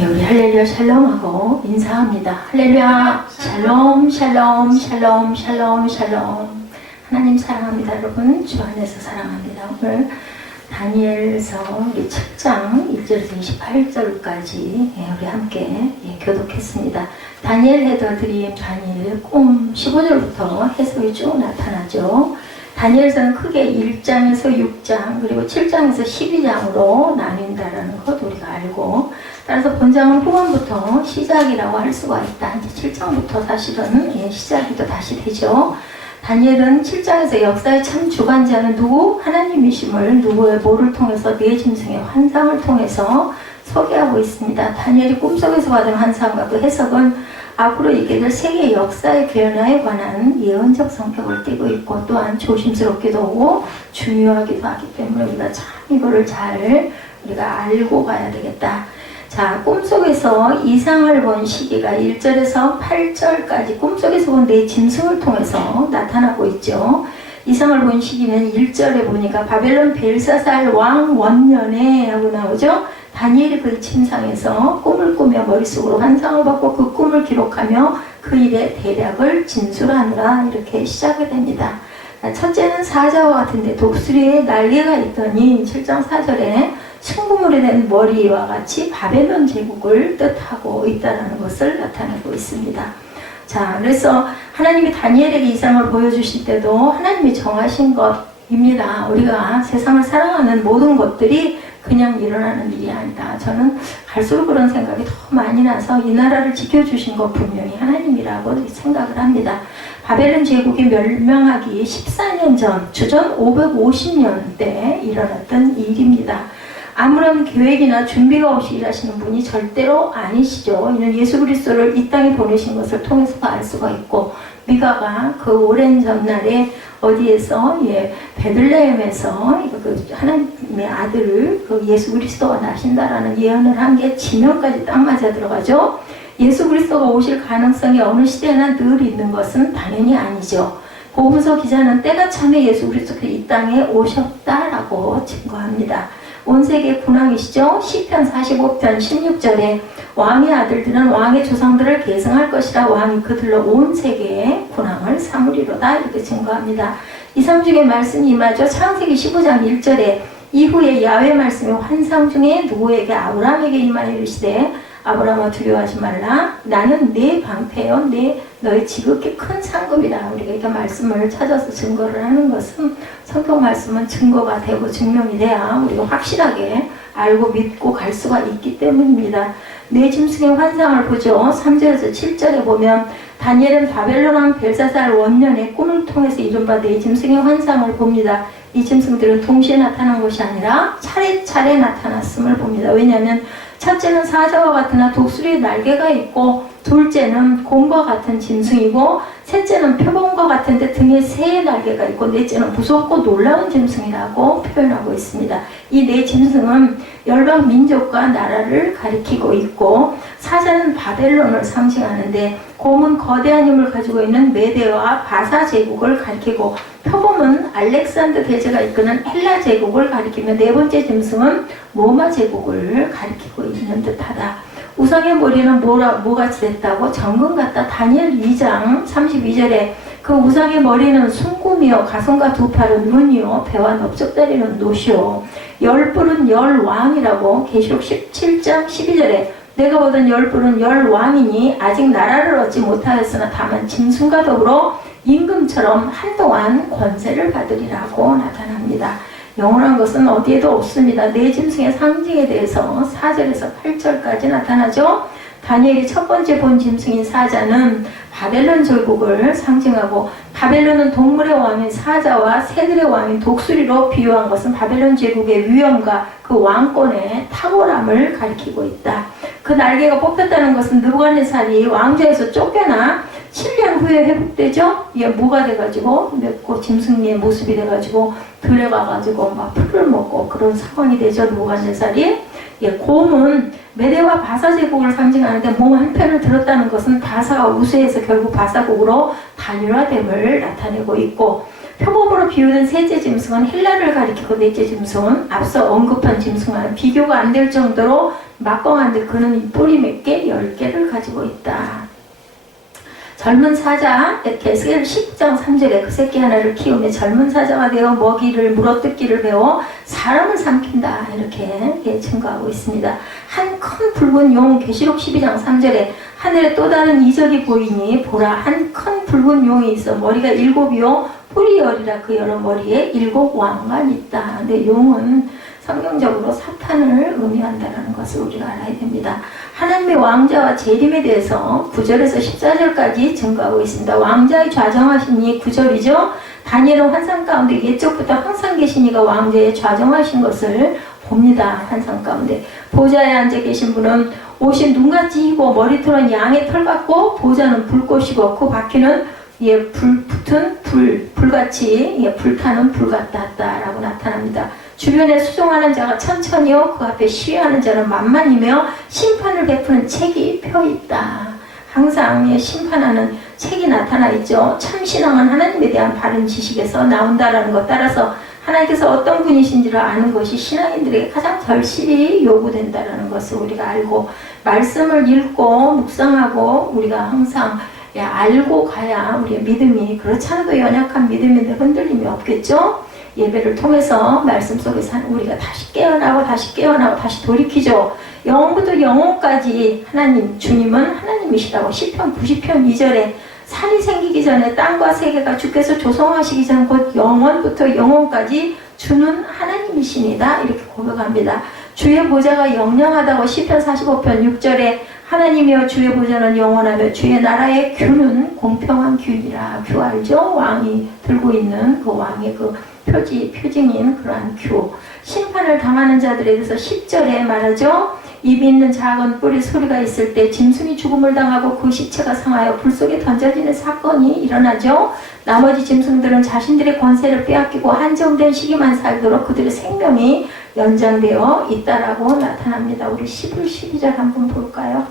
예, 우리 할렐루야 샬롬하고 인사합니다. 할렐루야 샬롬 샬롬 샬롬 샬롬 샬롬. 하나님 사랑합니다. 여러분 주 안에서 사랑합니다. 오늘 다니엘서 우리 7장 1절에서 28절까지 우리 함께 교독했습니다. 다니엘 헤더드림 다니엘 꿈 15절부터 해석이 쭉 나타나죠. 다니엘서는 크게 1장에서 6장 그리고 7장에서 12장으로 나뉜다라는 것 우리가 알고, 따라서 본장은 후반부터 시작이라고 할 수가 있다. 이제 7장부터 사실은 시작이 또 다시 되죠. 다니엘은 7장에서 역사의 참 주관자는 누구? 하나님이심을 누구의 모를 통해서 네 짐승의 환상을 통해서 소개하고 있습니다. 다니엘이 꿈속에서 받은 환상과 그 해석은 앞으로 있게 될 세계 역사의 변화에 관한 예언적 성격을 띠고 있고, 또한 조심스럽기도 하고 중요하기도 하기 때문에 우리가 참 이거를 잘 우리가 알고 가야 되겠다. 자, 꿈속에서 이상을 본 시기가 1절에서 8절까지 꿈속에서 본 네 짐승을 통해서 나타나고 있죠. 이상을 본 시기는 1절에 보니까 바벨론 벨사살 왕 원년에 하고 나오죠. 다니엘이 그 침상에서 꿈을 꾸며 머릿속으로 환상을 받고 그 꿈을 기록하며 그 일의 대략을 진술하느라 이렇게 시작이 됩니다. 첫째는 사자와 같은데 독수리에 날개가 있더니 7장 4절에 승구물에 된 머리와 같이 바벨론 제국을 뜻하고 있다는 것을 나타내고 있습니다. 자, 그래서 하나님이 다니엘에게 이상을 보여주실 때도 하나님이 정하신 것입니다. 우리가 세상을 살아가는 모든 것들이 그냥 일어나는 일이 아니다. 저는 갈수록 그런 생각이 더 많이 나서 이 나라를 지켜주신 것 분명히 하나님이라고 생각을 합니다. 바벨론 제국이 멸망하기 14년 전, 주전 550년 때 일어났던 일입니다. 아무런 계획이나 준비가 없이 일하시는 분이 절대로 아니시죠. 이는 예수 그리스도를 이 땅에 보내신 것을 통해서 알 수가 있고, 미가가 그 오랜 전날에 어디에서 베들레헴에서 그 하나님의 아들을 그 예수 그리스도가 나신다라는 예언을 한 게 지명까지 딱 맞아 들어가죠. 예수 그리스도가 오실 가능성이 어느 시대나 늘 있는 것은 당연히 아니죠. 보음서 기자는 때가 참에 예수 그리스도가 이 땅에 오셨다라고 증거합니다. 온 세계 군왕이시죠. 시편 45편 16절에 왕의 아들들은 왕의 조상들을 계승할 것이라 왕이 그들로 온 세계의 군왕을 삼으리로다 이렇게 증거합니다. 이상 중에 말씀이 임하죠. 창세기 15장 1절에 이후에 야훼 말씀이 환상 중에 누구에게 아브라함에게 임하여 이르시되 아브라함아 두려워하지 말라. 나는 네 방패요. 너의 지극히 큰 상급이다. 우리가 이렇게 말씀을 찾아서 증거를 하는 것은 성경 말씀은 증거가 되고 증명이 돼야 우리가 확실하게 알고 믿고 갈 수가 있기 때문입니다. 네 짐승의 환상을 보죠. 3절에서 7절에 보면 다니엘은 바벨론 왕 벨사살 원년의 꿈을 통해서 이른바 네 짐승의 환상을 봅니다. 이 짐승들은 동시에 나타난 것이 아니라 차례차례 나타났음을 봅니다. 왜냐하면 첫째는 사자와 같으나 독수리의 날개가 있고, 둘째는 곰과 같은 짐승이고, 셋째는 표범과 같은데 등에 새의 날개가 있고, 넷째는 무섭고 놀라운 짐승이라고 표현하고 있습니다. 이 네 짐승은 열방 민족과 나라를 가리키고 있고, 사자는 바벨론을 상징하는데, 곰은 거대한 힘을 가지고 있는 메데와 바사 제국을 가리키고, 표범은 알렉산더 대제가 이끄는 헬라 제국을 가리키며, 네 번째 짐승은 로마 제국을 가리키고 있는 듯하다. 우상의 머리는 뭐같이 됐다고? 정금 같다. 다니엘 2장 32절에 그 우상의 머리는 순금이요 가슴과 두 팔은 눈이요 배와 넓적다리는 노시요 열뿔은 열왕이라고 계시록 17장 12절에 내가 보던 열뿔은 열왕이니 아직 나라를 얻지 못하였으나 다만 짐승과 더불어 임금처럼 한동안 권세를 받으리라고 나타납니다. 영원한 것은 어디에도 없습니다. 네 짐승의 상징에 대해서 4절에서 8절까지 나타나죠. 다니엘이 첫 번째 본 짐승인 사자는 바벨론 제국을 상징하고, 바벨론은 동물의 왕인 사자와 새들의 왕인 독수리로 비유한 것은 바벨론 제국의 위엄과 그 왕권의 탁월함을 가리키고 있다. 그 날개가 뽑혔다는 것은 느부갓네살이 왕좌에서 쫓겨나 7년 후에 회복되죠. 이게 뭐가 돼가지고 맵고 짐승의 모습이 돼가지고 들어가가지고 막 풀을 먹고 그런 상황이 되죠. 느부갓네살이. 곰은 메데와 바사 제국을 상징하는데 몸 한편을 들었다는 것은 바사가 우세해서 결국 바사국으로 단일화됨을 나타내고 있고, 표범으로 비유된 셋째 짐승은 헬라를 가리키고 넷째 짐승은 앞서 언급한 짐승과는 비교가 안 될 정도로 막강한데 그는 뿌리 몇 개? 10개를 가지고 있다. 젊은 사자, 에스겔 10장 3절에 그 새끼 하나를 키우며 젊은 사자가 되어 먹이를 물어뜯기를 배워 사람을 삼킨다. 이렇게 증거하고 있습니다. 한 큰 붉은 용, 계시록 12장 3절에 하늘에 또 다른 이적이 보이니 보라 한 큰 붉은 용이 있어 머리가 7이요 뿔이 10이라 그 여러 머리에 7 왕만 있다. 근데 용은 성경적으로 사탄을 의미한다는 것을 우리가 알아야 됩니다. 하나님의 왕자와 재림에 대해서 9절에서 14절까지 증거하고 있습니다. 왕자의 좌정하시니 9절이죠. 다니엘은 환상 가운데 옛적부터 항상 계신 이가 왕자의 좌정하신 것을 봅니다. 환상 가운데 보좌에 앉아 계신 분은 옷이 눈같이 희고 머리털은 양의 털 같고 보좌는 불꽃이고 그 바퀴는 불같이 불타는 불 같다라고 나타납니다. 주변에 수종하는 자가 천천히요 그 앞에 시위하는 자는 만만이며 심판을 베푸는 책이 펴있다. 항상 심판하는 책이 나타나 있죠. 참신앙은 하나님에 대한 바른 지식에서 나온다라는 것 따라서 하나님께서 어떤 분이신지를 아는 것이 신앙인들에게 가장 절실히 요구된다라는 것을 우리가 알고 말씀을 읽고 묵상하고 우리가 항상 알고 가야 우리의 믿음이 그렇지 않아도 연약한 믿음인데 흔들림이 없겠죠. 예배를 통해서 말씀 속에서 우리가 다시 깨어나고 다시 돌이키죠. 영혼부터 영혼까지 하나님 주님은 하나님이시다고 시편 90편 2절에 산이 생기기 전에 땅과 세계가 주께서 조성하시기 전 곧 영원부터 영혼까지 주는 하나님이십니다. 이렇게 고백합니다. 주의 보좌가 영영하다고 시편 45편 6절에 하나님이여 주의 보좌는 영원하며 주의 나라의 규는 공평한 규이라. 규 알죠? 왕이 들고 있는 그 왕의 그 표징인 그러한 규. 심판을 당하는 자들에 대해서 10절에 말하죠. 입이 있는 작은 뿔이 소리가 있을 때 짐승이 죽음을 당하고 그 시체가 상하여 불 속에 던져지는 사건이 일어나죠. 나머지 짐승들은 자신들의 권세를 빼앗기고 한정된 시기만 살도록 그들의 생명이 연장되어 있다라고 나타납니다. 우리 11, 12절 한번 볼까요?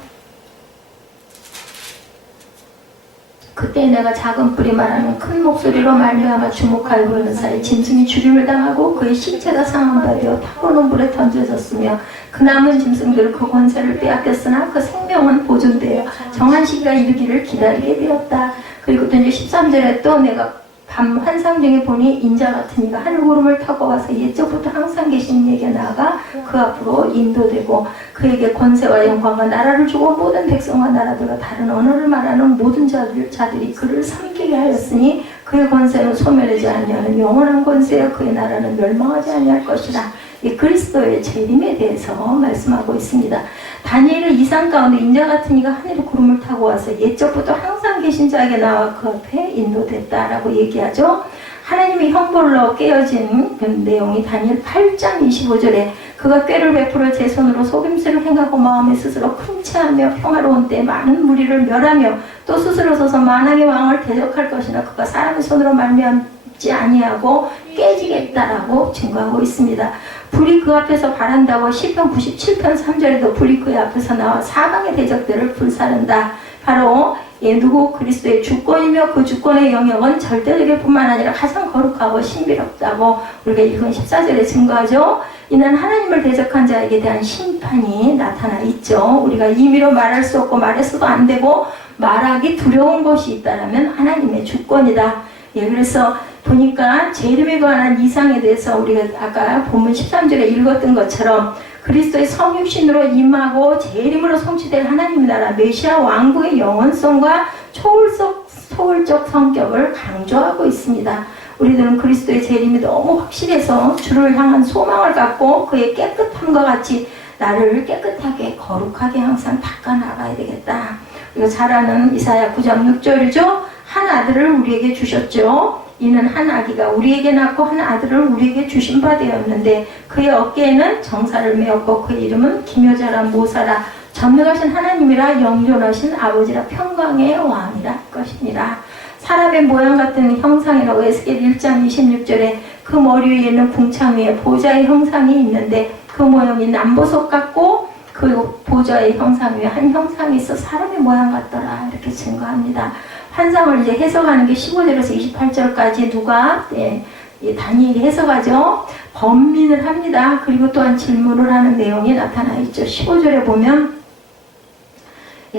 그때 내가 작은 뿔이 말하는 큰 목소리로 말미암아 주목하여 보는 사이 짐승이 죽임을 당하고 그의 신체가 상한 바 되어 타오르는 불에 던져졌으며 그 남은 짐승들은 그 권세를 빼앗겼으나 그 생명은 보존되어 정한 시기가 이르기를 기다리게 되었다. 그리고 또 이제 13절에 또 내가 밤 환상 중에 보니 인자 같은 이가 하늘 구름을 타고 와서 옛적부터 항상 계신 이에게 나아가 그 앞으로 인도되고 그에게 권세와 영광과 나라를 주고 모든 백성과 나라들과 다른 언어를 말하는 모든 자들이 그를 섬기게 하였으니 그의 권세는 소멸하지 아니하는 영원한 권세여 그의 나라는 멸망하지 아니할 것이라. 이 그리스도의 재림에 대해서 말씀하고 있습니다. 다니엘의 이상 가운데 인자 같은 이가 하늘의 구름을 타고 와서 옛적부터 항상 계신 자에게 나와 그 앞에 인도됐다라고 얘기하죠. 하나님이 형벌로 깨어진 그 내용이 다니엘 8장 25절에 그가 꾀를 베풀어 제 손으로 속임수를 행하고 마음에 스스로 큰체하며 평화로운 때 많은 무리를 멸하며 또 스스로 서서 만왕의 왕을 대적할 것이나 그가 사람의 손으로 말미암지 아니하고 깨지겠다라고 증거하고 있습니다. 불이 그 앞에서 바란다고 시편 97편 3절에도 불이 그의 앞에서 나와 사방의 대적들을 불사른다. 바로 누구 그리스도의 주권이며 그 주권의 영역은 절대적일 뿐만 아니라 가장 거룩하고 신비롭다고 우리가 읽은 14절에 증거하죠. 이는 하나님을 대적한 자에게 대한 심판이 나타나 있죠. 우리가 임의로 말할 수 없고 말해서도 안 되고 말하기 두려운 것이 있다면 하나님의 주권이다. 그래서 보니까 재림에 관한 이상에 대해서 우리가 아까 본문 13절에 읽었던 것처럼 그리스도의 성육신으로 임하고 재림으로 성취될 하나님의 나라 메시아 왕국의 영원성과 초월적 성격을 강조하고 있습니다. 우리들은 그리스도의 재림이 너무 확실해서 주를 향한 소망을 갖고 그의 깨끗함과 같이 나를 깨끗하게 거룩하게 항상 닦아 나가야 되겠다. 우리가 잘 아는 이사야 9장 6절이죠. 한 아들을 우리에게 주셨죠. 이는 한 아기가 우리에게 낳고 한 아들을 우리에게 주신 바 되었는데 그의 어깨에는 정사를 메었고 그의 이름은 기묘자라 모사라 전능하신 하나님이라 영존하신 아버지라 평강의 왕이라 것이니라. 사람의 모양 같은 형상이라고 에스겔 1장 26절에 그 머리 위에 있는 궁창 위에 보좌의 형상이 있는데 그 모양이 남보석 같고 그 보좌의 형상 위에 한 형상이 있어 사람의 모양 같더라. 이렇게 증거합니다. 환상을 이제 해석하는 게 15절에서 28절까지 누가 이 다니엘이 해석하죠. 번민을 합니다. 그리고 또한 질문을 하는 내용이 나타나 있죠. 15절에 보면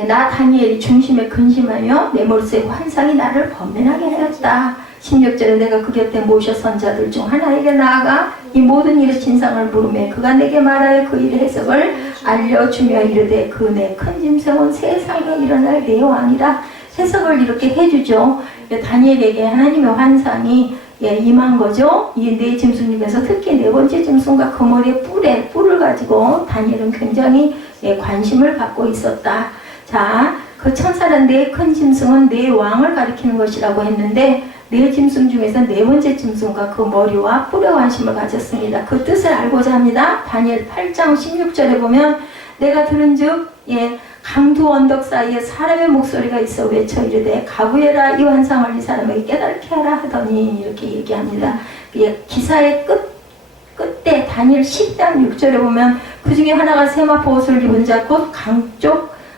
나 다니엘이 중심에 근심하며 내 머릿속에 환상이 나를 번민하게 하였다. 16절에 내가 그 곁에 모셔 선자들 중 하나에게 나아가 이 모든 일의 진상을 물으매 그가 내게 말하여 그 일의 해석을 알려주며 이르되 그 내 큰 짐승은 세상에 일어날 내용 아니라 해석을 이렇게 해주죠. 다니엘에게 하나님의 환상이 임한 거죠. 이 네 짐승 중에서 특히 네 번째 짐승과 그 머리에 뿔을 가지고 다니엘은 굉장히 관심을 갖고 있었다. 자, 그 천사는 네 큰 짐승은 네 왕을 가리키는 것이라고 했는데 네 짐승 중에서 네 번째 짐승과 그 머리와 뿔에 관심을 가졌습니다. 그 뜻을 알고자 합니다. 다니엘 8장 16절에 보면 내가 들은즉 강두 언덕 사이에 사람의 목소리가 있어 외쳐 이르되 가부해라 이 환상을 이 사람에게 깨닫게 하라 하더니 이렇게 얘기합니다. 기사의 끝에 다니엘 10장 6절에 보면 그 중에 하나가 세마포 옷을 입은 자 곧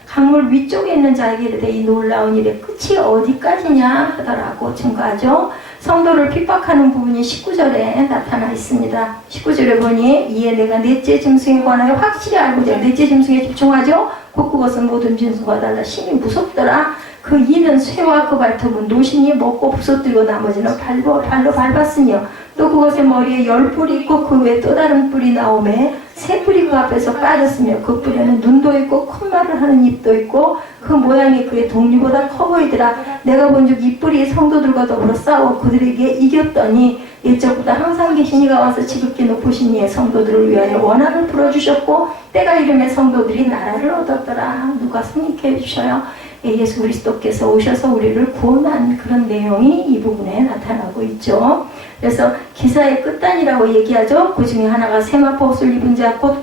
강물 위쪽에 있는 자에게 이르되 이 놀라운 일의 끝이 어디까지냐 하더라고 증거하죠. 성도를 핍박하는 부분이 19절에 나타나 있습니다. 19절에 보니 이에 내가 넷째 짐승에 관하여 확실히 알고자 넷째 짐승에 집중하죠. 곧 그것은 모든 짐승과 달라 심히 무섭더라. 그 이는 쇠와 그 발톱은 노신이 먹고 부서뜨리고 나머지는 발로 밟았으며 또 그것의 머리에 10뿔이 있고 그 외에 또 다른 뿔이 나오매 새 뿔이 그 앞에서 빠졌으며 그 뿔에는 눈도 있고 큰 말을 하는 입도 있고 그 모양이 그의 동리보다 커 보이더라. 내가 본즉 이 뿔이 성도들과 더불어 싸워 그들에게 이겼더니 일적보다 항상 계신 이가 와서 지극히 높으신 이의 성도들을 위하여 원한을 풀어주셨고 때가 이르매 성도들이 나라를 얻었더라. 누가 승리케 해주셔요? 예수 그리스도께서 오셔서 우리를 구원한 그런 내용이 이 부분에 나타나고 있죠. 그래서 기사의 끝단이라고 얘기하죠. 그 중에 하나가 세마포 옷을 입은 자 곧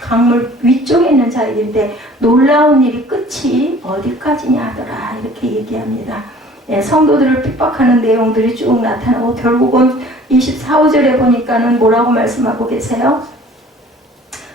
강물 위쪽에 있는 자인데 놀라운 일이 끝이 어디까지냐 하더라 이렇게 얘기합니다. 성도들을 핍박하는 내용들이 쭉 나타나고 결국은 24, 5절에 보니까는 뭐라고 말씀하고 계세요?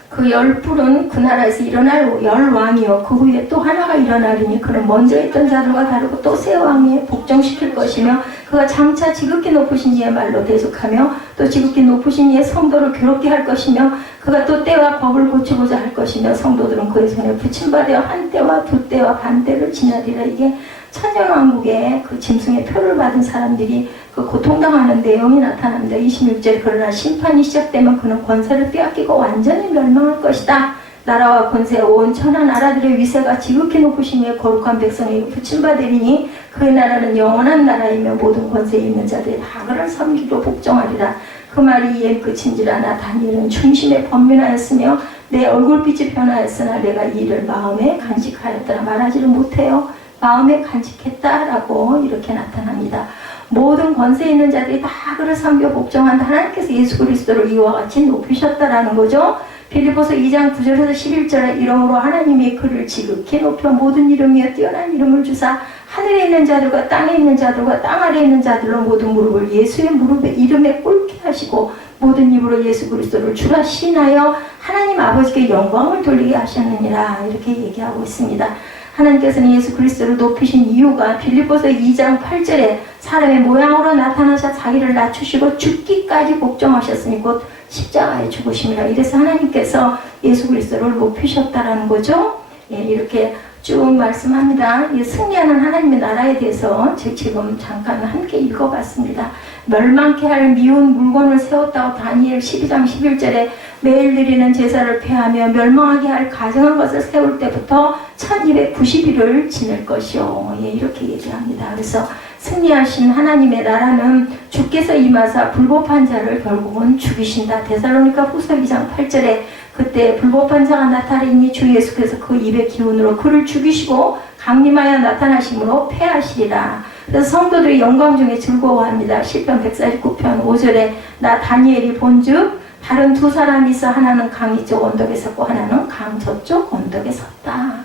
그 10뿔은 그 나라에서 일어날 10왕이요 그 후에 또 하나가 일어나리니 그는 먼저 있던 자들과 다르고 또 새 왕에 복종시킬 것이며 그가 장차 지극히 높으신 이의 말로 대속하며 또 지극히 높으신 이의 성도를 괴롭게 할 것이며 그가 또 때와 법을 고치고자 할 것이며 성도들은 그의 손에 붙임받아 한 때와 두 때와 반 때를 지나리라. 이게 천년왕국의 그 짐승의 표를 받은 사람들이 그 고통당하는 내용이 나타납니다. 26절 그러나 심판이 시작되면 그는 권세를 빼앗기고 완전히 멸망할 것이다. 나라와 권세 온 천하 나라들의 위세가 지극히 높으신 이의 거룩한 백성에게 붙임받으리니 그의 나라는 영원한 나라이며 모든 권세에 있는 자들이 다 그를 섬기고 복종하리라. 그 말이 이에 끝인지라. 나 다니엘은 중심에 번민하였으며 내 얼굴빛이 변하였으나 내가 이 일을 마음에 간직하였더라. 말하지를 못해요. 마음에 간직했다라고 이렇게 나타납니다. 모든 권세 있는 자들이 다 그를 섬겨 복종한다. 하나님께서 예수 그리스도를 이와 같이 높이셨다라는 거죠. 빌립보서 2장 9절에서 11절에 이러므로 하나님이 그를 지극히 높여 모든 이름이여 뛰어난 이름을 주사 하늘에 있는 자들과 땅에 있는 자들과 땅 아래에 있는 자들로 모든 무릎을 예수의 무릎에 이름에 꿇게 하시고 모든 입으로 예수 그리스도를 주라 시인하여 하나님 아버지께 영광을 돌리게 하셨느니라. 이렇게 얘기하고 있습니다. 하나님께서는 예수 그리스도를 높이신 이유가 빌립보서 2장 8절에 사람의 모양으로 나타나셔 자기를 낮추시고 죽기까지 복종하셨으니 곧 십자가에 죽으심이라. 이래서 하나님께서 예수 그리스도를 높이셨다라는 거죠. 이렇게 쭉 말씀합니다. 승리하는 하나님의 나라에 대해서 지금 잠깐 함께 읽어봤습니다. 멸망케 할 미운 물건을 세웠다고 다니엘 12장 11절에 매일 드리는 제사를 폐하며 멸망하게 할 가증한 것을 세울 때부터 1290일을 지낼 것이요. 이렇게 얘기합니다. 그래서 승리하신 하나님의 나라는 주께서 임하사 불법한 자를 결국은 죽이신다. 데살로니가 후서 2장 8절에 그때 불법한 자가 나타나니 주 예수께서 그 입의 기운으로 그를 죽이시고 강림하여 나타나심으로 패하시리라. 그래서 성도들이 영광 중에 즐거워합니다. 시편 149편 5절에 나 다니엘이 본즉 다른 두 사람이 있어 하나는 강 이쪽 언덕에 섰고 하나는 강 저쪽 언덕에 섰다.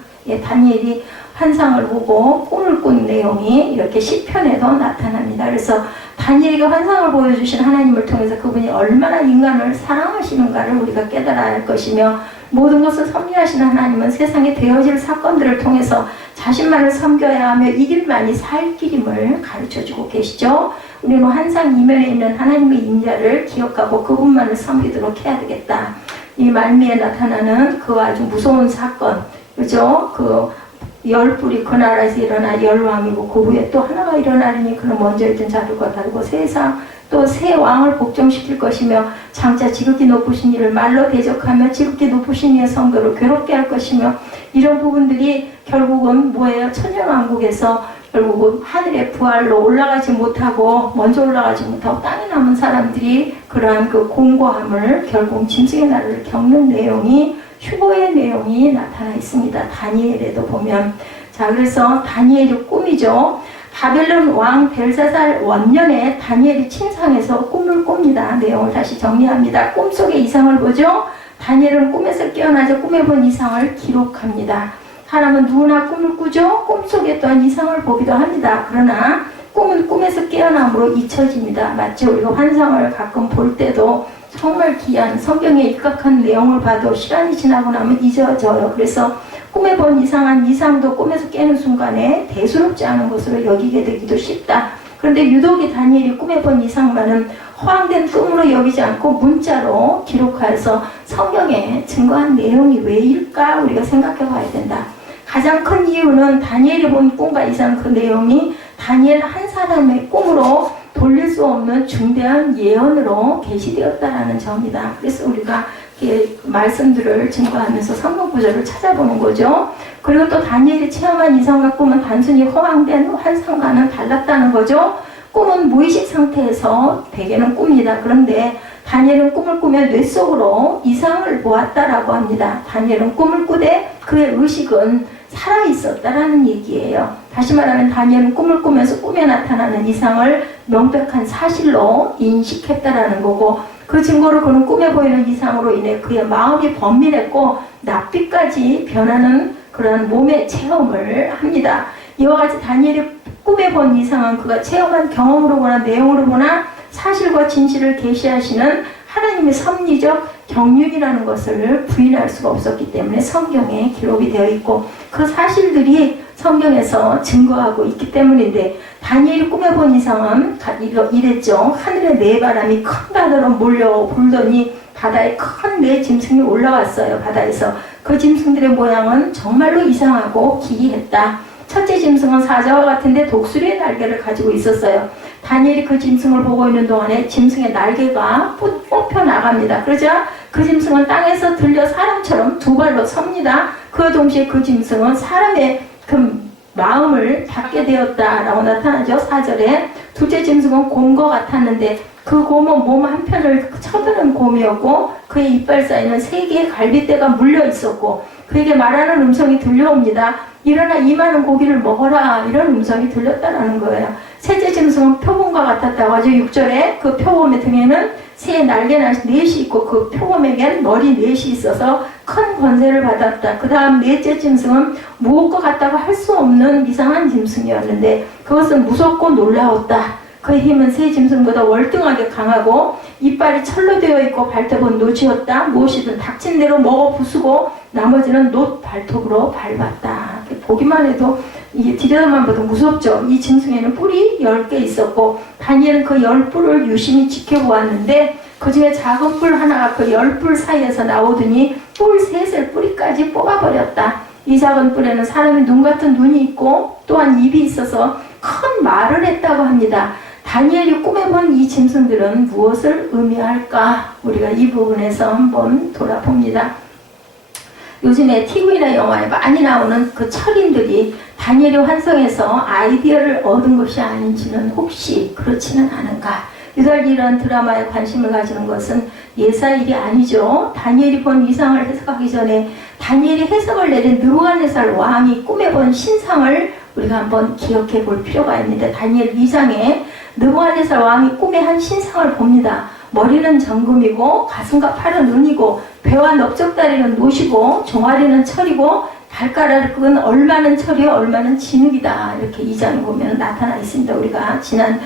다니엘이 환상을 보고 꿈을 꾼 내용이 이렇게 시편에도 나타납니다. 그래서 다니엘에게 환상을 보여주신 하나님을 통해서 그분이 얼마나 인간을 사랑하시는가를 우리가 깨달아야 할 것이며 모든 것을 섭리하시는 하나님은 세상에 되어질 사건들을 통해서 자신만을 섬겨야 하며 이 길만이 살 길임을 가르쳐주고 계시죠. 우리는 항상 이면에 있는 하나님의 임재를 기억하고 그분만을 섬기도록 해야 되겠다. 이 말미에 나타나는 그 아주 무서운 사건, 그죠? 그 열불이 그 나라에서 일어나 열왕이고 그 후에 또 하나가 일어나려니 그는 먼저 있던 자들과 다르고 세상 또 새 왕을 복종시킬 것이며 장차 지극히 높으신 이를 말로 대적하며 지극히 높으신 이의 성도를 괴롭게 할 것이며 이런 부분들이 결국은 뭐예요? 천년왕국에서 결국은 하늘의 부활로 올라가지 못하고 먼저 올라가지 못하고 땅에 남은 사람들이 그러한 그 공고함을 결국 짐승의 날을 겪는 내용이 휴거의 내용이 나타나 있습니다. 다니엘에도 보면 자 그래서 다니엘이 꿈이죠. 바벨론 왕 벨사살 원년에 다니엘이 침상에서 꿈을 꿉니다. 내용을 다시 정리합니다. 꿈속의 이상을 보죠. 다니엘은 꿈에서 깨어나서 꿈에 본 이상을 기록합니다. 사람은 누구나 꿈을 꾸죠. 꿈속에 또한 이상을 보기도 합니다. 그러나 꿈은 꿈에서 깨어남으로 잊혀집니다. 마치 우리가 환상을 가끔 볼 때도 정말 귀한 성경에 입각한 내용을 봐도 시간이 지나고 나면 잊어져요. 그래서 꿈에 본 이상한 이상도 꿈에서 깨는 순간에 대수롭지 않은 것으로 여기게 되기도 쉽다. 그런데 유독이 다니엘이 꿈에 본 이상만은 허황된 꿈으로 여기지 않고 문자로 기록하여서 성경에 증거한 내용이 왜일까 우리가 생각해 봐야 된다. 가장 큰 이유는 다니엘이 본 꿈과 이상 그 내용이 다니엘 한 사람의 꿈으로 돌릴 수 없는 중대한 예언으로 계시되었다라는 점이다. 그래서 우리가 말씀들을 증거하면서 성경 구절을 찾아보는 거죠. 그리고 또 다니엘이 체험한 이상과 꿈은 단순히 허황된 환상과는 달랐다는 거죠. 꿈은 무의식 상태에서 대개는 꿉니다. 그런데 다니엘은 꿈을 꾸며 뇌 속으로 이상을 보았다라고 합니다. 다니엘은 꿈을 꾸되 그의 의식은 살아있었다라는 얘기예요. 다시 말하면 다니엘은 꿈을 꾸면서 꿈에 나타나는 이상을 명백한 사실로 인식했다라는 거고 그 증거로 그는 꿈에 보이는 이상으로 인해 그의 마음이 번민했고 낯빛까지 변하는 그런 몸의 체험을 합니다. 이와 같이 다니엘이 꿈에 본 이상은 그가 체험한 경험으로 보나 내용으로 보나 사실과 진실을 계시하시는 하나님의 섭리적 경륜이라는 것을 부인할 수가 없었기 때문에 성경에 기록이 되어 있고 그 사실들이 성경에서 증거하고 있기 때문인데 다니엘이 꿈에 본 이상은 이랬죠. 하늘에 네 바람이 큰 바다로 몰려 불더니 바다에 큰 네 짐승이 올라왔어요. 바다에서 그 짐승들의 모양은 정말로 이상하고 기이했다. 첫째 짐승은 사자와 같은데 독수리의 날개를 가지고 있었어요. 다니엘이 그 짐승을 보고 있는 동안에 짐승의 날개가 뽑혀 나갑니다. 그러자 그 짐승은 땅에서 들려 사람처럼 두 발로 섭니다. 그 동시에 그 짐승은 사람의 그 마음을 받게 되었다라고 나타나죠. 4절에 둘째 짐승은 곰과 같았는데 그 곰은 몸 한편을 쳐드는 곰이었고 그의 이빨 사이는 3개의 갈빗대가 물려 있었고 그에게 말하는 음성이 들려옵니다. 일어나 이 많은 고기를 먹어라 이런 음성이 들렸다라는 거예요. 셋째 짐승은 표범과 같았다고 하죠. 6절에 그 표범의 등에는 새의 날개는 4시 있고 그 표범에겐 머리 4시 있어서 큰 권세를 받았다. 그 다음 넷째 짐승은 무엇 것 같다고 할 수 없는 이상한 짐승이었는데 그것은 무섭고 놀라웠다. 그의 힘은 새 짐승보다 월등하게 강하고 이빨이 철로 되어 있고 발톱은 노지였다. 무엇이든 닥친 대로 먹어 부수고 나머지는 놋 발톱으로 밟았다. 보기만 해도 이게 들여다만 봐도 무섭죠. 이 짐승에는 뿔이 10개 있었고 다니엘은 그 10뿔을 유심히 지켜보았는데 그 중에 작은 뿔 하나가 그 10뿔 사이에서 나오더니 뿔 셋을 뿌리까지 뽑아버렸다. 이 작은 뿔에는 사람의 눈 같은 눈이 있고 또한 입이 있어서 큰 말을 했다고 합니다. 다니엘이 꿈에 본 이 짐승들은 무엇을 의미할까? 우리가 이 부분에서 한번 돌아봅니다. 요즘에 TV나 영화에 많이 나오는 그 철인들이 다니엘이 환상에서 아이디어를 얻은 것이 아닌지는 혹시 그렇지는 않은가? 유달리 이런 드라마에 관심을 가지는 것은 예사일이 아니죠. 다니엘이 본 이상을 해석하기 전에 다니엘이 해석을 내린 느부갓네살 왕이 꿈에 본 신상을 우리가 한번 기억해 볼 필요가 있는데 다니엘 2장에 느부갓네살 왕이 꿈에 한 신상을 봅니다. 머리는 정금이고 가슴과 팔은 은이고 배와 넓적다리는 노시고 종아리는 철이고 발가락은 얼마는 철이요 얼마는 진흙이다. 이렇게 2장에 보면 나타나 있습니다. 우리가 지난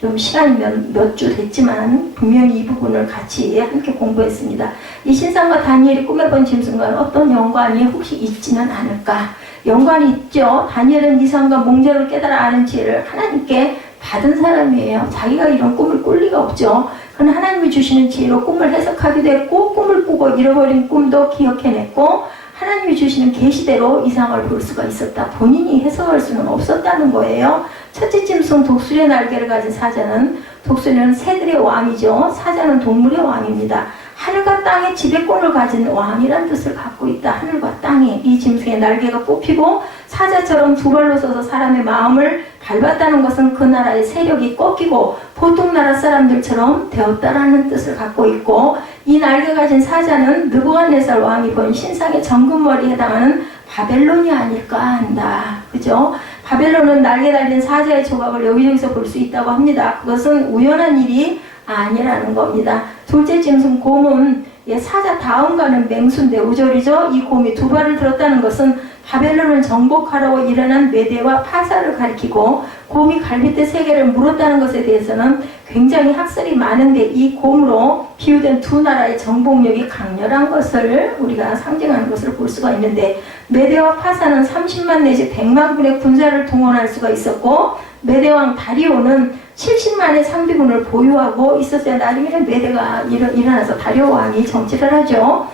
좀 시간이 몇 주 됐지만 분명히 이 부분을 같이 함께 공부했습니다. 이 신상과 다니엘이 꿈에 본 짐승과는 어떤 연관이 혹시 있지는 않을까? 연관이 있죠. 다니엘은 이상과 몽절을 깨달아 아는 지혜를 하나님께 받은 사람이에요. 자기가 이런 꿈을 꿀 리가 없죠. 그는 하나님이 주시는 지혜로 꿈을 해석하기도 했고, 꿈을 꾸고 잃어버린 꿈도 기억해냈고, 하나님이 주시는 계시대로 이상을 볼 수가 있었다. 본인이 해석할 수는 없었다는 거예요. 첫째 짐승 독수리의 날개를 가진 사자는, 독수리는 새들의 왕이죠. 사자는 동물의 왕입니다. 하늘과 땅의 지배권을 가진 왕이란 뜻을 갖고 있다. 하늘과 땅에 이 짐승의 날개가 뽑히고 사자처럼 두 발로 서서 사람의 마음을 밟았다는 것은 그 나라의 세력이 꺾이고 보통 나라 사람들처럼 되었다라는 뜻을 갖고 있고, 이 날개 가진 사자는 느부갓네살 왕이 본 신상의 정금머리에 해당하는 바벨론이 아닐까 한다. 그죠? 바벨론은 날개 달린 사자의 조각을 여기저기서 볼 수 있다고 합니다. 그것은 우연한 일이 아니라는 겁니다. 둘째 짐승 곰은 사자 다음 가는 맹수인데 우절이죠. 이 곰이 두 발을 들었다는 것은 바벨론을 정복하려고 일어난 메대와 파사를 가리키고, 곰이 갈빗대 세계를 물었다는 것에 대해서는 굉장히 학설이 많은데, 이 곰으로 비유된 두 나라의 정복력이 강렬한 것을 우리가 상징하는 것을 볼 수가 있는데, 메대와 파사는 30만 내지 100만 군의 군사를 동원할 수가 있었고, 메대왕 다리오는 70만의 상비군을 보유하고 있었어요. 나중에는 메대가 일어나서 다리오 왕이 정치를 하죠.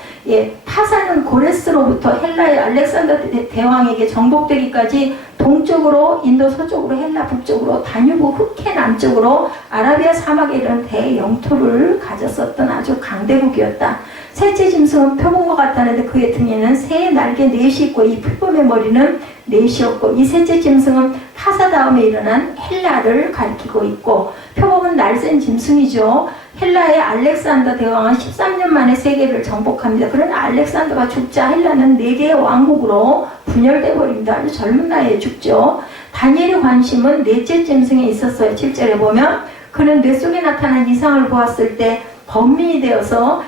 파사는 고레스로부터 헬라의 알렉산더 대왕에게 정복되기까지 동쪽으로 인도 서쪽으로 헬라 북쪽으로 다뉴브 흑해 남쪽으로 아라비아 사막에 이르는 대영토를 가졌었던 아주 강대국이었다. 셋째 짐승은 표범과 같았는데 그의 등에는 새의 날개 넷이 있고 이 표범의 머리는 넷이었고, 이 셋째 짐승은 파사 다음에 일어난 헬라를 가리키고 있고, 표범은 날쌘 짐승이죠. 헬라의 알렉산더 대왕은 13년 만에 세계를 정복합니다. 그러나 알렉산더가 죽자 헬라는 4개의 왕국으로 분열돼 버립니다. 아주 젊은 나이에 죽죠. 다니엘의 관심은 넷째 짐승에 있었어요. 7절에 보면 그는 뇌 속에 나타난 이상을 보았을 때 번민이 되어서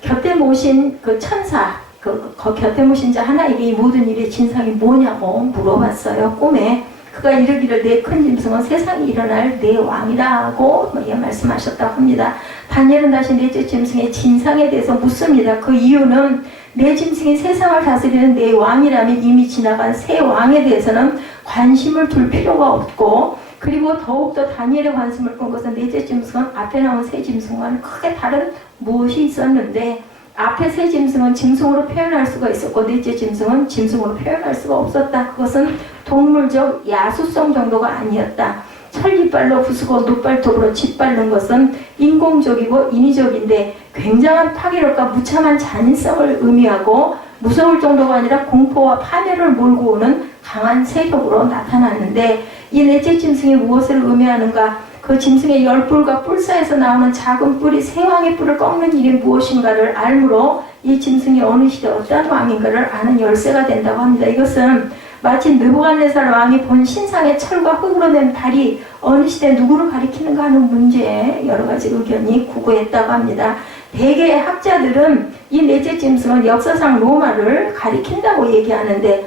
곁에 모신 그 천사, 곁에 모신 자 하나에게 이 모든 일의 진상이 뭐냐고 물어봤어요. 꿈에. 그가 이르기를 내 큰 짐승은 세상에 일어날 내 왕이라고 말씀하셨다고 합니다. 다니엘은 다시 넷째 짐승의 진상에 대해서 묻습니다. 그 이유는 내 짐승이 세상을 다스리는 내 왕이라면 이미 지나간 새 왕에 대해서는 관심을 둘 필요가 없고, 그리고 더욱더 다니엘의 관심을 끈 것은 넷째 짐승은 앞에 나온 새 짐승과는 크게 다른 무엇이 있었는데, 앞에 새 짐승은 짐승으로 표현할 수가 있었고 넷째 짐승은 짐승으로 표현할 수가 없었다. 그것은 동물적 야수성 정도가 아니었다. 철이빨로 부수고 눕발톱으로 짓밟는 것은 인공적이고 인위적인데 굉장한 파괴력과 무참한 잔인성을 의미하고, 무서울 정도가 아니라 공포와 파멸을 몰고 오는 강한 세력으로 나타났는데, 이 넷째 짐승이 무엇을 의미하는가? 그 짐승의 열뿔과 뿔 사이에서 나오는 작은 뿔이 새 왕의 뿔을 꺾는 일이 무엇인가를 알므로 이 짐승이 어느 시대 어떤 왕인가를 아는 열쇠가 된다고 합니다. 이것은 마치 느부갓네살 왕이 본 신상의 철과 흙으로 된 발이 어느 시대 누구를 가리키는가 하는 문제에 여러 가지 의견이 구구했다고 합니다. 대개의 학자들은 이 넷째 짐승은 역사상 로마를 가리킨다고 얘기하는데,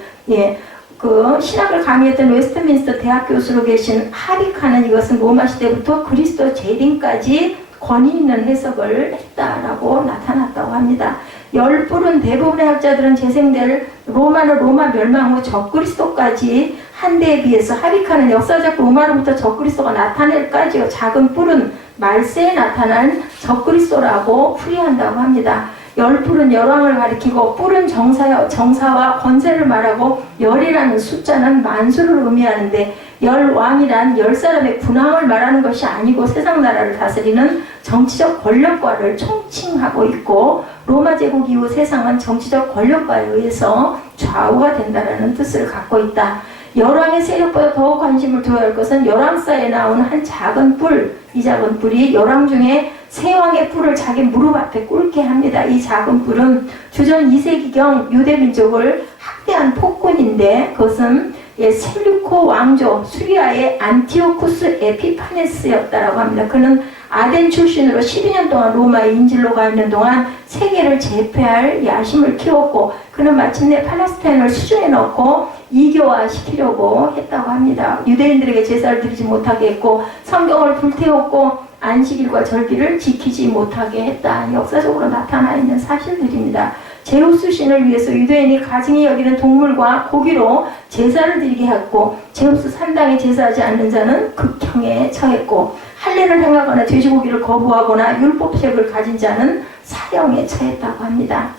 그 신학을 강의했던 웨스트민스터 대학 교수로 계신 하비카는 이것은 로마 시대부터 그리스도 재림까지 권위 있는 해석을 했다라고 나타났다고 합니다. 열뿔은 대부분의 학자들은 재생될 로마는 로마 멸망 후 적그리스도까지 한 데에 비해서, 하비카는 역사적 로마로부터 적그리스도가 나타낼까지요. 작은 뿔은 말세에 나타난 적그리스도라고 풀이한다고 합니다. 열뿔은 열왕을 가리키고 뿔은 정사와 권세를 말하고 열이라는 숫자는 만수를 의미하는데, 열왕이란 10사람의 군왕을 말하는 것이 아니고 세상 나라를 다스리는 정치적 권력과를 총칭하고 있고, 로마 제국 이후 세상은 정치적 권력과에 의해서 좌우가 된다는 뜻을 갖고 있다. 열왕의 세력보다 더욱 관심을 둬야 할 것은 열왕사에 나오는 한 작은 뿔, 이 작은 뿔이 열왕 중에 세 왕의 뿔을 자기 무릎 앞에 꿇게 합니다. 이 작은 뿔은 주전 2세기경 유대 민족을 학대한 폭군인데, 그것은 셀류코 왕조 수리아의 안티오쿠스 에피파네스였다라고 합니다. 그는 아덴 출신으로 12년 동안 로마의 인질로가 있는 동안 세계를 제패할 야심을 키웠고, 그는 마침내 팔레스타인을 수중에 넣고 이교화시키려고 했다고 합니다. 유대인들에게 제사를 드리지 못하게 했고, 성경을 불태웠고, 안식일과 절기를 지키지 못하게 했다. 역사적으로 나타나 있는 사실들입니다. 제우스 신을 위해서 유대인이 가증히 여기는 동물과 고기로 제사를 드리게 했고, 제우스 산당에 제사하지 않는 자는 극형에 처했고, 할례를 행하거나 돼지고기를 거부하거나 율법책을 가진 자는 사형에 처했다고 합니다.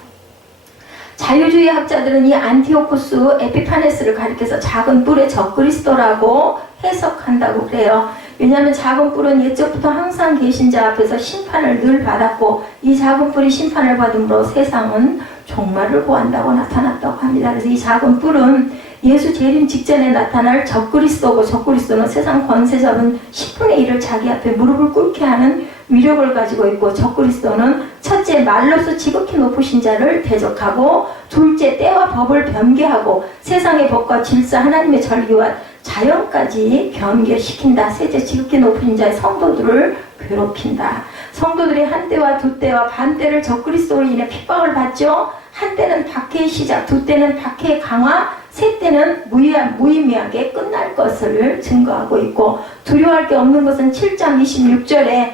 자유주의 학자들은 이 안티오쿠스 에피파네스를 가리켜서 작은 뿔의 적그리스도라고 해석한다고 그래요. 왜냐하면 작은 뿔은 옛적부터 항상 계신 자 앞에서 심판을 늘 받았고, 이 작은 뿔이 심판을 받음으로 세상은 종말을 보한다고 나타났다고 합니다. 그래서 이 작은 뿔은 예수 재림 직전에 나타날 적그리스도고, 적그리스도는 세상 권세 잡은 10분의 1을 자기 앞에 무릎을 꿇게 하는 위력을 가지고 있고, 적그리스도는 첫째 말로서 지극히 높으신 자를 대적하고, 둘째 때와 법을 변개하고 세상의 법과 질서 하나님의 절기와 자연까지 변개시킨다. 셋째 지극히 높으신 자의 성도들을 괴롭힌다. 성도들이 한때와 두때와 반때를 적그리스도로 인해 핍박을 받죠. 한때는 박해의 시작, 두때는 박해의 강화, 셋때는 무의미하게 끝날 것을 증거하고 있고, 두려워할 게 없는 것은 7장 26절에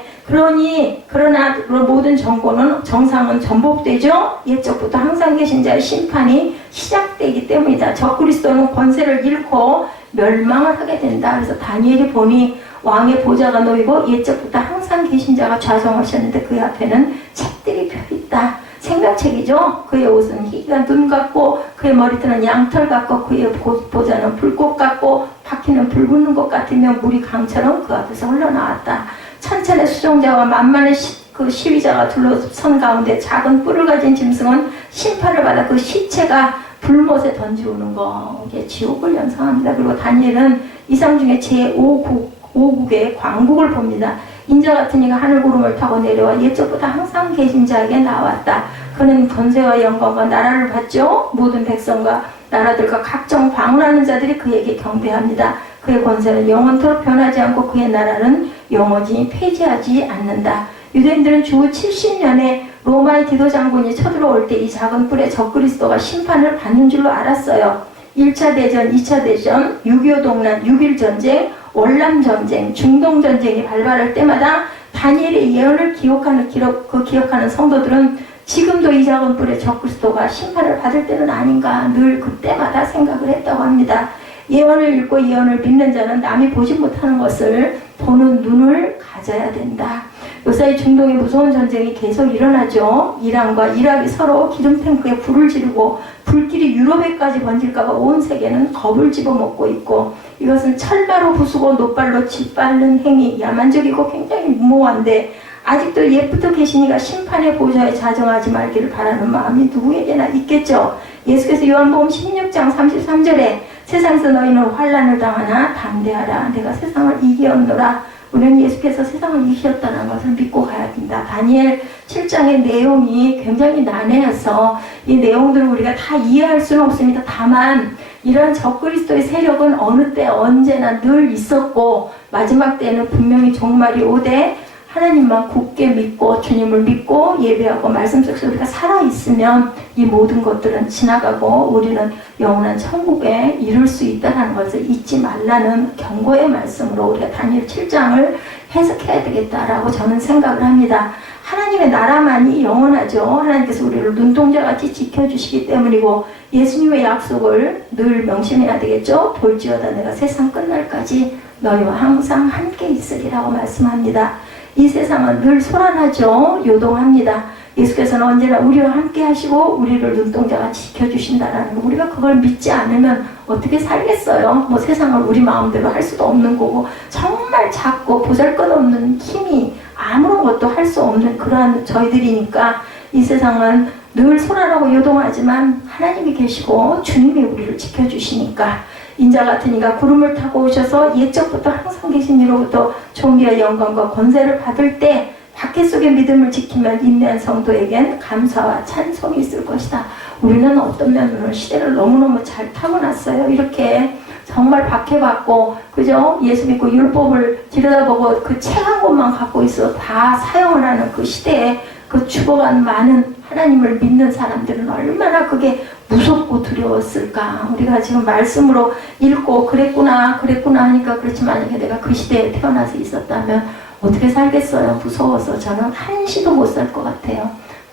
그러나 모든 정상은 전복되죠. 옛적부터 항상 계신 자의 심판이 시작되기 때문이다. 적그리스도는 권세를 잃고 멸망을 하게 된다. 그래서 다니엘이 보니 왕의 보좌가 놓이고 옛적부터 항상 계신 자가 좌정하셨는데 그 앞에는 책들이 펴있다. 생명책이죠. 그의 옷은 희귀한 눈 같고, 그의 머리털은 양털 같고, 그의 보좌는 불꽃 같고, 바퀴는 불 붙는 것 같으며 물이 강처럼 그 앞에서 흘러나왔다. 천천의 수종자와 만만의 시위자가 둘러선 가운데 작은 뿔을 가진 짐승은 심판을 받아 그 시체가 불못에 던지오는 거, 이게 지옥을 연상합니다. 그리고 다니엘은 이상 중에 제5국의 광국을 봅니다. 인자 같은 이가 하늘 구름을 타고 내려와 옛적부터 항상 계신 자에게 나왔다. 그는 권세와 영광과 나라를 받죠. 모든 백성과 나라들과 각종 방언하는 자들이 그에게 경배합니다. 그의 권세는 영원토록 변하지 않고 그의 나라는 영원히 폐지하지 않는다. 유대인들은 주 70년에 로마의 디도 장군이 쳐들어올 때 이 작은 뿔의 적그리스도가 심판을 받는 줄로 알았어요. 1차 대전, 2차 대전, 6.25 동란, 6.1 전쟁, 월남 전쟁, 중동 전쟁이 발발할 때마다 다니엘의 예언을 기억하는 성도들은 지금도 이 작은 뿔의 적그리스도가 심판을 받을 때는 아닌가 늘 그때마다 생각을 했다고 합니다. 예언을 읽고 예언을 믿는 자는 남이 보지 못하는 것을 보는 눈을 가져야 된다. 요사이 중동의 무서운 전쟁이 계속 일어나죠. 이란과 이락이 서로 기름 탱크에 불을 지르고 불길이 유럽에까지 번질까봐 온 세계는 겁을 집어먹고 있고, 이것은 철마로 부수고 노발로 짓밟는 행위, 야만적이고 굉장히 무모한데 아직도 옛부터 계신 이가 심판의 보좌에 자정하지 말기를 바라는 마음이 누구에게나 있겠죠. 예수께서 요한복음 16장 33절에 세상에서 너희는 환난을 당하나 담대하라. 내가 세상을 이기었노라. 우리는 예수께서 세상을 이기셨다는 것을 믿고 가야 된다. 다니엘 7장의 내용이 굉장히 난해해서 이 내용들을 우리가 다 이해할 수는 없습니다. 다만 이러한 적그리스도의 세력은 어느 때 언제나 늘 있었고, 마지막 때에는 분명히 종말이 오되 하나님만 굳게 믿고 주님을 믿고 예배하고 말씀 속에서 우리가 살아있으면 이 모든 것들은 지나가고 우리는 영원한 천국에 이룰 수 있다는 것을 잊지 말라는 경고의 말씀으로 우리가 다니엘 7장을 해석해야 되겠다라고 저는 생각을 합니다. 하나님의 나라만이 영원하죠. 하나님께서 우리를 눈동자같이 지켜주시기 때문이고, 예수님의 약속을 늘 명심해야 되겠죠. 볼지어다 내가 세상 끝날까지 너희와 항상 함께 있으리라고 말씀합니다. 이 세상은 늘 소란하죠. 요동합니다. 예수께서는 언제나 우리와 함께 하시고 우리를 눈동자같이 지켜주신다라는 거, 우리가 그걸 믿지 않으면 어떻게 살겠어요? 뭐 세상을 우리 마음대로 할 수도 없는 거고, 정말 작고 보잘것없는 힘이 아무런 것도 할 수 없는 그러한 저희들이니까 이 세상은 늘 소란하고 요동하지만 하나님이 계시고 주님이 우리를 지켜주시니까, 인자 같은 이가 구름을 타고 오셔서 옛적부터 항상 계신 이로부터 존귀와 영광과 권세를 받을 때 박해 속의 믿음을 지키면 인내한 성도에겐 감사와 찬송이 있을 것이다. 우리는 어떤 면으로 시대를 너무너무 잘 타고났어요. 이렇게 정말 박해받고, 그죠? 예수 믿고 율법을 들여다보고 그 책 한 권만 갖고 있어 다 사용을 하는 그 시대에 그 죽어간 많은 하나님을 믿는 사람들은 얼마나 그게 무섭고 두려웠을까. 우리가 지금 말씀으로 읽고 그랬구나 하니까 그렇지, 만약에 내가 그 시대에 태어나서 있었다면 어떻게 살겠어요? 무서워서 저는 한시도 못 살 것 같아요.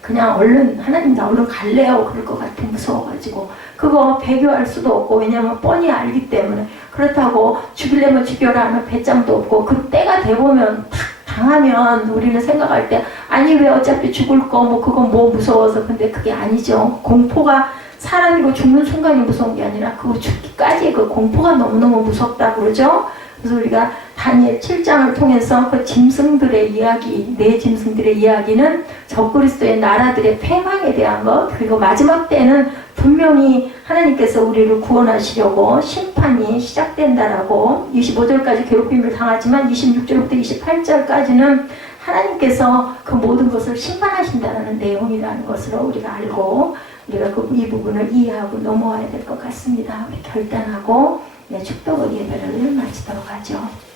그냥 얼른 하나님 나 얼른 갈래요 그럴 것 같아 무서워가지고 그거 배교할 수도 없고 왜냐면 뻔히 알기 때문에 그렇다고 죽이려면 죽여라 하는 배짱도 없고 그 때가 돼보면 탁 당하면 우리는 생각할 때 아니 왜 어차피 죽을 거 뭐 그건 뭐 무서워서 근데 그게 아니죠. 공포가 사람이고 죽는 순간이 무서운 게 아니라 그 죽기까지 그 공포가 너무너무 무섭다 그러죠. 그래서 우리가 다니엘 7장을 통해서 그 짐승들의 이야기, 네 짐승들의 이야기는 적그리스도의 나라들의 패망에 대한 것 그리고 마지막 때는 분명히 하나님께서 우리를 구원하시려고 심판이 시작된다라고 25절까지 괴롭힘을 당하지만 26절부터 28절까지는 하나님께서 그 모든 것을 심판하신다는 내용이라는 것으로 우리가 알고 우리가 이 부분을 이해하고 넘어와야 될 것 같습니다. 우리 결단하고 축복의 예배를 마치도록 하죠.